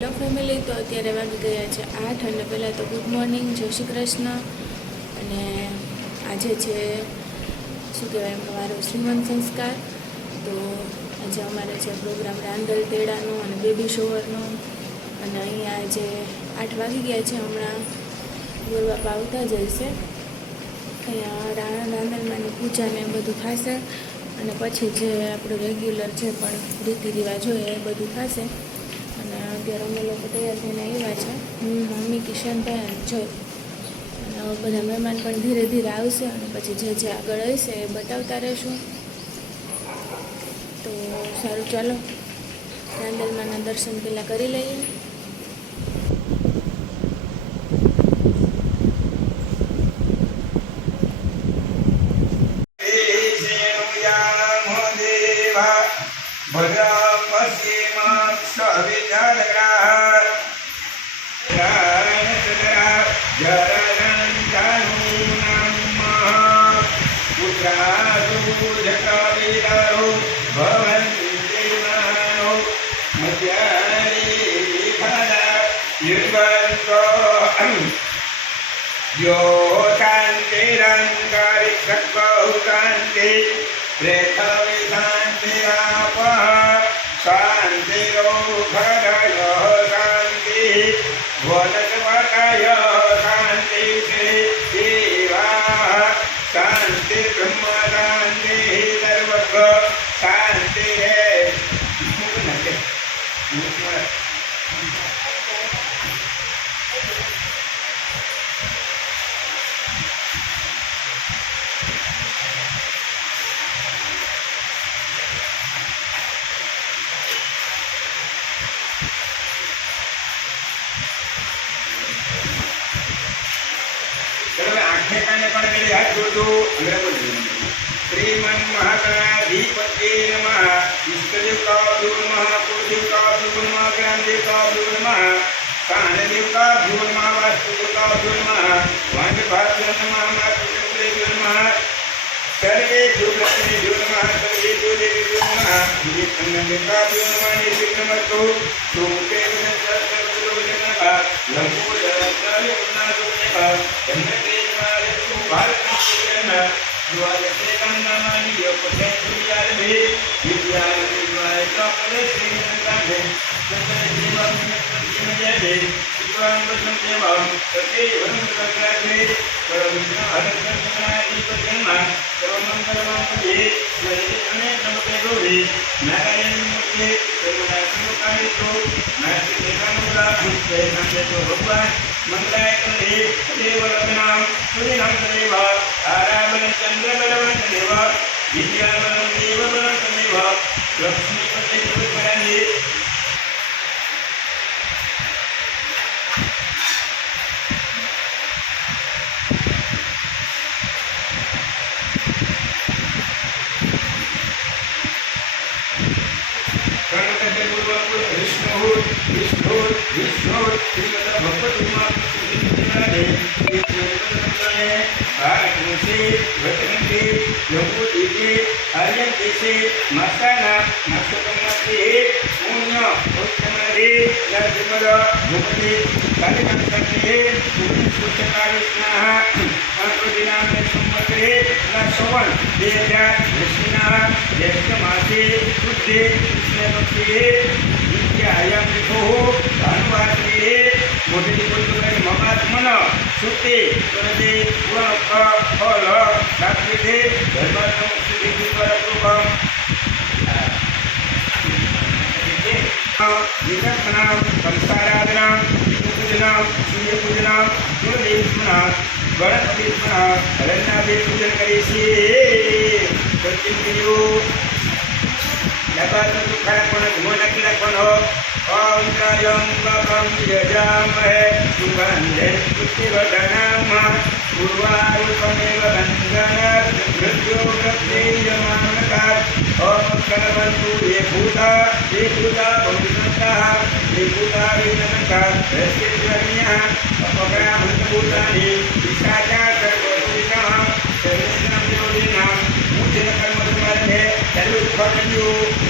Hello family તો અત્યારે વાગી ગયા છે આઠ અને પહેલાં તો ગુડ મોર્નિંગ જય શ્રી કૃષ્ણ. અને આજે છે, શું કહેવાય મારો શ્રીમંત સંસ્કાર. તો આજે અમારે છે પ્રોગ્રામ રાંદલ તેડાનો અને બેબી શોવરનો અને અહીંયા આજે આઠ વાગી ગયા છે, હમણાં ગોર બાપા આવતા જ હશે. અહીંયા રાંદલમાંની પૂજા ને એ બધું થશે. અને પછી જે આપણું રેગ્યુલર જે પણ રીતિ રિવાજ હોય એ બધું થશે. અત્યારે અમે લોકો તૈયાર થઈને આવ્યા છે. હું, મમ્મી, કિશનભાઈ અને અને બધા મહેમાન પણ ધીરે ધીરે આવશે અને પછી જે જે આગળ હશે એ બતાવતા રહેશું. તો સારું, ચાલો. રાંદલમાના દર્શન પહેલાં કરી લઈએ. નિર્વંગ યો શાંતિ રંગરી સકૌ શાંતિ પૃથ્વી શાંતિ આપ શાંતિ ભરયો શાંતિ વનત ભરયો શાંતિ દેવા શાંતિ બ્રહ્મ શાંતિ સર્વક શાંતિ હે जो श्रीमन्महगणाधिपते नमः इष्टदेवताभ्यो नमः। कुलदेवताभ्यो नमः ज्ञानदेवताभ्यो नमः कानदेवताभ्यो नमः वास्तुदेवताभ्यो नमः वाण्यभाभ्यो नमः मातृचन्द्रेभ्यो नमः सर्वेभ्यो लक्ष्मीभ्यो नमः सर्वेभ्यो देवेभ्यो नमः विवेकानन्देवताभ्यो नमः निर्विघ्नमस्तु लोकेभ्यः लम्बोदरस्य नमः धन्यते right? Remember, you are the second man, you are potential reality. If you are the right of blessing and garden, the blessing of the humanity, the crown of the devil, the favor of the gravity, the wisdom of the personality of the man, the woman of the man, the way, the way, the way, the way, the way, the way, the way, the way, Sukhay નાસ્તિ દેખાનુલા ભૂતે Sanjay તો ભગવાન મંગલાય કરે દેવ રત્નામ Suriname દેવ આરાબલ ચંદ્ર બલવંત દેવ વિદ્યાબલ દેવ બલવંત દેવ લક્ષ્મીપતિ दक्षिणा ज्येष्ठमासे शुद्धे कृष्णपक्षे ભગવતુમા સુધિરાડે વિષ્ણુપદમંગલે ભારતવંશે વટનંદે લંબોદીપે આર્યંકેશે માસાના માસકમતે પુણ્ય ઉત્તમદે નરસિમદ ભૂપતિ કાલિકાંતને સુચકારિષ્ણાહ અનુદિનામે સંવત્સરે નસવન બે હજાર વીસના જ્યેષ્ઠ માસે શુદ્ધે કૃષ્ણપક્ષે વિદ્યાયામ ઋતુઃ ભાનુવાસરે મોટી પુત્ર મમાત્મન સુતે કરતે પુરણ ફળ પ્રાપ્તિતે ધર્મનું સિદ્ધિ પરકૃપમ વિદર્શનામ સંસારાધનામ પૂજનામ સૂર્યપૂજનામ કુળદેવસ્મનામ ગણપતિસ્મનામ હરણનાભે પૂજન કરીએ છીએ. પ્રતિક્રિયો નબંધ ખરપણ ગુણકી રખનો ઔષધયં બકમ યજામહે સુગંધે પુષ્ટિવદનામા પૂર્વાયુપમેવ બંધના મૃત્યો પ્રત્યેયમાનકાર ઓમ કરવંતુ હે ભૂતા હે ભૂતા ભવિષ્યતઃ હે ભૂતા વિનનકા હે જન્યા અપગ્રામૃત ભૂતાની વિશાચા સર્વોત્તમ સર્વેશમ યોગિના મુજે કર્મ સમર્થે સર્વોત્પન્યો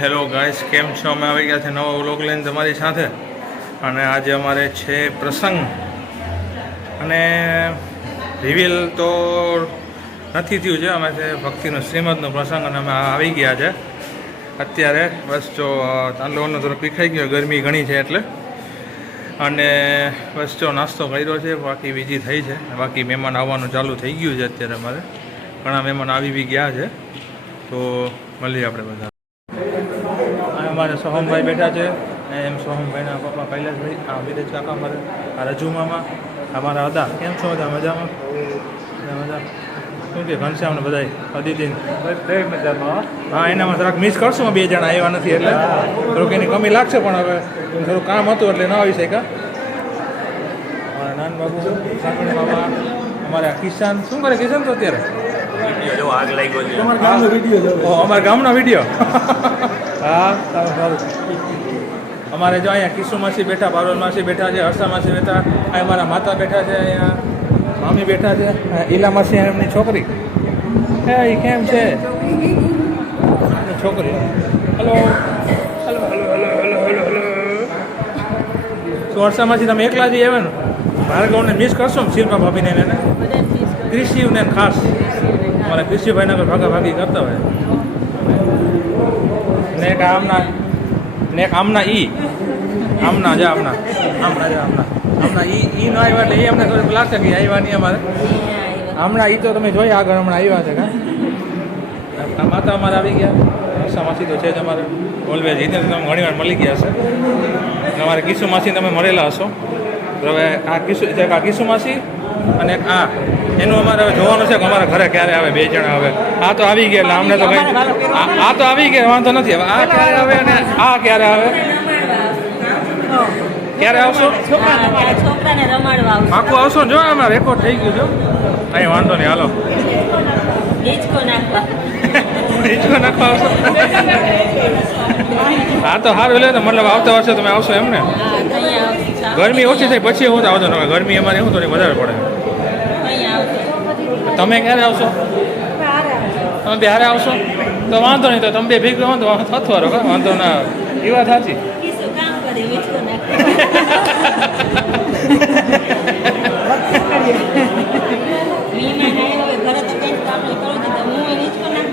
હેલો ગાઈસ કેમ છો? અમે આવી ગયા છે નવો વ્લોગ લઈને તમારી સાથે. અને આજે અમારે છે પ્રસંગ. અને રિવીલ તો નથી થયું છે. અમે છે ભક્તિનો, શ્રીમદનો પ્રસંગ અને અમે આવી ગયા છે. અત્યારે બસ જો તાંડવનો થોડો પીખાઈ ગયો, ગરમી ઘણી છે એટલે. અને બસ જો નાસ્તો કર્યો છે, બાકી બીજી થઈ છે. બાકી મહેમાન આવવાનું ચાલુ થઈ ગયું છે અત્યારે અમારે. ઘણા મહેમાન આવી બી ગયા છે. તો મળીએ આપણે બધા. અમારે સોહમભાઈ બેઠા છે. એમ સોહમભાઈના પપ્પા કૈલાસભાઈ આ વિરેજ કાકા અમારે, આ રજુ મામા અમારા હતા કેમ છો બધા? મજામાં? મજા શું કે ઘનશ્યામને બધા અદિતિન? હા એનામાં જરાક મિસ કરશું બે જણા આવ્યા નથી એટલે. થોડુંક એની કમી લાગશે પણ હવે થોડું કામ હતું એટલે ન આવી શક્યા. નાન બાબુ સાંકણી બાબા અમારા કિસાન. શું કરે કિસાન તો અત્યારે? તમારા ગામનો વીડિયો અમારા ગામનો વીડિયો. હા સારું સારું. અમારે જો અહીંયા કિશુ માસી બેઠા પારોલ માસી બેઠા છે હર્ષા માસી બેઠા અહીંયા અમારા માતા બેઠા છે અહીંયા. મામી બેઠા છે. ઈલા માસી એમની છોકરી. હે એ કેમ છે? છોકરી. Hello. Hello hello hello hello hello hello. Harsha તમે એકલા જઈ આવ્યા ને? મારા ગામને મિસ કરશો ને શિલ્પા ભાભીને એને? કૃષિને ખાસ. અમારા કૃષિભાઈ કોઈ ભાગા ભાગી કરતા હોય. ને એક આમના ને એક આમના ઈ. આમના જા, આમના. આમના જા, આમના. આમના એ ઈ ન આવ્યા એટલે એ અમને થોડીક લાગશે કે આવ્યા નહીં અમારે. હમણાં ઈ તો તમે જોઈ આગળ હમણાં આવ્યા છે કા? માતા અમારે આવી ગયા. માસી તો છે જ અમારે. ઓલવેઝ ઈને તમે ઘણી વાર મળી ગયા હશે. અમારે કિશુ માસી તમે મળેલા હશો. હવે આ કિસ્સુ એક આ કિશુ માસી? અને આ એનું અમારે હવે જોવાનું છે કે અમારા ઘરે ક્યારે આવે બે જણા આવે આ તો આવી ગયા એટલે અમને તો કંઈ આ- આ તો આવી ગયા વાંધો નથી. હવે આ ક્યારે આવે અને આ ક્યારે આવે? ક્યારે આવશો? છોકરાને રમાડવા આવશે. પાકું આવશો? જો આમાં રેકોર્ડ થઈ ગયું જો. અહીં વાંધો નહીં હાલો. હિંચકો નાખવા. હિંચકો નાખવા આવશો? હા તો સારું લે તો મતલબ આવતા વર્ષે તમે આવશો એમ ને? હા ગરમી ઓછી થાય પછી હું તો આવતો ને ગરમી અમારે શું તો વધારે પડે. તમે ક્યારે આવશો? તમે બિહારે આવશો? તો વાંધો નહીં તો તમે બે ભેગું વાંધો થતું વારો વાંધો ના. એ વાત સાચી. કીશું to નાખવા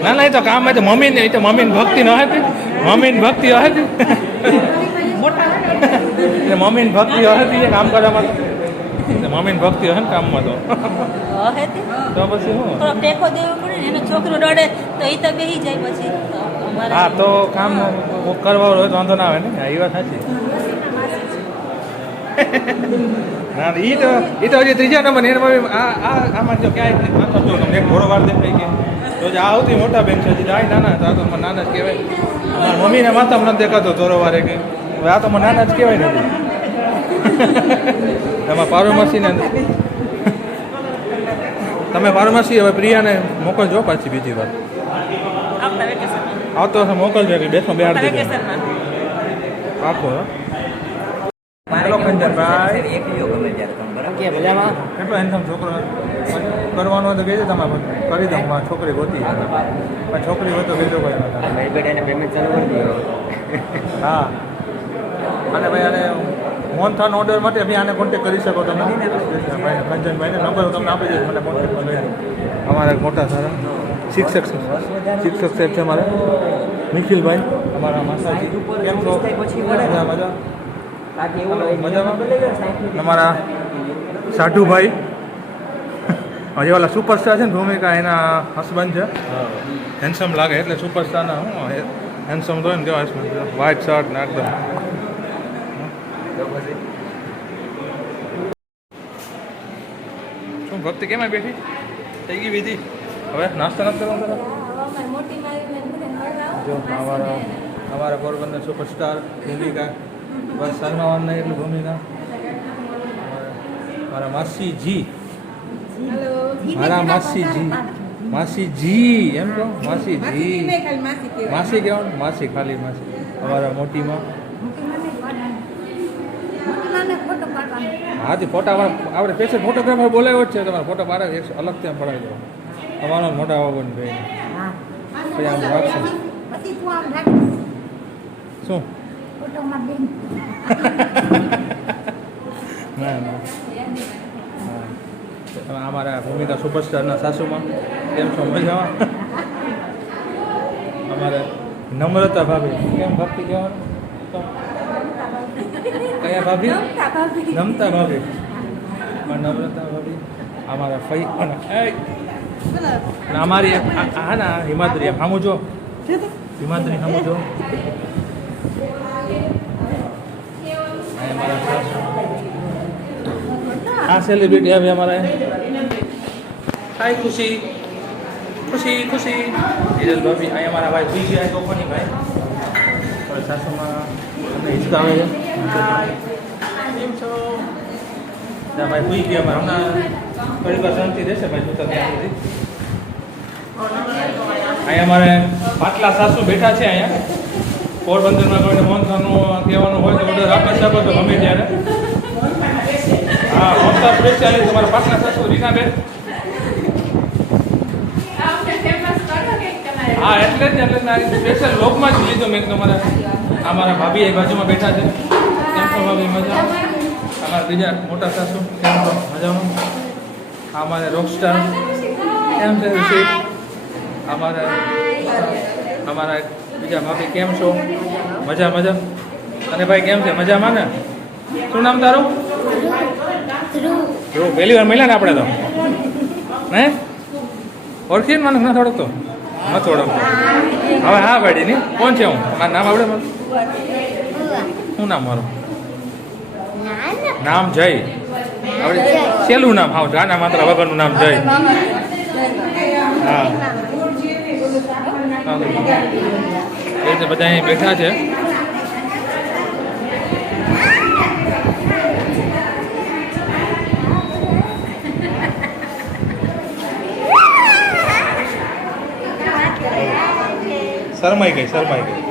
ના ના, એ તો કામ હોય તો મમ્મીને, એ તો મમ્મીની ભક્તિ ન હતી. મમ્મીની ભક્તિ હતી. મમ્મી મમ્મીની ભક્તિ હતી કામ કરવામાં. તો મમ્મીની ભક્તિ હોય ને કામમાં તો. તો પછી હું ટેકો દેવો પડે ને એનો છોકરો રડે તો એ તો બેસી જાય પછી હા, તો કામ કરવા હોય તો વાંધો ના આવે ને. એ વાત સાચી. ના એ તો એ તો હજી ત્રીજા નંબર એના આ આ આમાં જો ક્યાંય વાંધો જો તમને એક ઘોડો વાર દેખાય કે. તો આ આવતી મોટા બેન છે હજી આ નાના હતા આ તો મને નાના જ કહેવાય. મમ્મીને માતા મને દેખાતો ધોરો વારે કે. હવે આ તો મને નાના જ કહેવાય ને. એમાં પારુમાસીને તમે પારુમાસી હવે પ્રિયાને મોકલજો પાછી બીજી વાર. આવતો મોકલજો બેસો બેહાડ વેકેશનમાં. આપો હેલો ખંજરભાઈ કેટલો હેન્ડસમ છોકરો કરવાનો હોય તો કહેજો તમે કરી દઉં મારી છોકરી ગોતી. પણ છોકરી હોય તો કહેજો કોઈ હા. અને ભાઈ આને મોહનથાન ઓર્ડર માટે બી આને કોન્ટેક કરી શકો તમે. ભાઈ કંચનભાઈને નંબર તમને આપી દઈશ મને કોન્ટેક કરી અમારા મોટા સારા. શિક્ષક છે. શિક્ષક સાહેબ છે અમારા. નિખિલભાઈ. અમારા માસાજી કેમ છો? મજા મજા. મજામાં અમારા સાઢુભાઈ હજી ઓલા સુપરસ્ટાર છે ને ભૂમિકા એના હસબન્ડ છે. હેન્ડસમ લાગે એટલે સુપરસ્ટારના હું હેન્ડસમ તો ને કેવા હસબન્ડ વ્હાઇટ શર્ટ ને એકદમ શું ભક્તિ કેમ બેઠી? થઈ ગઈ વિધિ? હવે નાસ્તો નાસ્તો કરો કરો જો અમારા અમારા પોરબંદર સુપરસ્ટાર ભૂમિકા. બસ શર્માવાનું એટલું ભૂમિકા અમારા- મારા માસીજી મારા માસીજી માસીજી એમ કહો. માસીજી માસી કહેવાનું? માસી ખાલી માસી. અમારા મોટીમાં. હાથી ફોટા આપણે સ્પેશિયલ ફોટોગ્રાફર બોલાવ્યો જ છે. તમારે ફોટો પાડે એક અલગ ત્યાં પડાવી દો તમારો મોટા બાબુને ભાઈ. પછી આમ રાખશું. શું? ના ના. હા. અમારા ભૂમિકા સુપરસ્ટારના સાસુમાં. કેમ છો? મજામાં? અમારે નમ્રતા ભાભી. કેમ ભક્તિ કહેવાનું? કયા ભાભી? નમતા ભાભી. પણ નમ્રતા ભાભી અમારા ફઈ અને અમારી હા ના હિમાદ્રી એમ જો. હિમાદ્રી સામું જો. આ સેલિબ્રિટી આવી અમારે. હાય, ખુશી. ખુશી ખુશી. ધીરજ ભાભી, અહીંયા અમારા ભાઈ સુઈ ગયા તોફાની ભાઈ. હવે સાસુમાં હિંચકા આવે છે. ભાઈ સુઈ ગયા અમારા હમણાં થોડી શાંતિ રહેશે ભાઈ સુધી અહીંયા અમારે પાટલા સાસુ બેઠા છે અહીંયા. પોરબંદરમાં કોઈને મોહનથાળનું કહેવાનું હોય તો ઓર્ડર આપી શકો છો ગમે ત્યારે. હા મોટા સ્પેશિયાલિસ્ટ તમારા પાટના સાસુ રીનાબેન. હા એટલે જ એટલે જ સ્પેશિયલ લોકમાં જ લીધો મેં તમારા અમારા ભાભી એ બાજુમાં બેઠા છે. કેમ છો ભાભી મજા? અમારા બીજા મોટા સાસુ કેમ છો? મજામાં? અમારે રોકસ્ટાર કેમ છે અમારા અમારા બીજા ભાભી કેમ છો? મજા મજા અને ભાઈ કેમ છે? મજામાં ને? શું નામ તારું? ધ્રુવ. પહેલી વાર મળ્યા ને આપણે તો? હે? ઓળખી મને ના થોડોક તો? નથી ઓળખતો હવે હા ભાઈ ની કોણ છે હું? મારું નામ આવડે મને શું નામ મારું? નામ જય. આવડે. છેલ્લું નામ. હા જાના માત્ર વગરનું નામ જય. હા. એ રીતે બધા અહીં બેઠા છે. શરમાઈ ગઈ શરમાઈ ગઈ.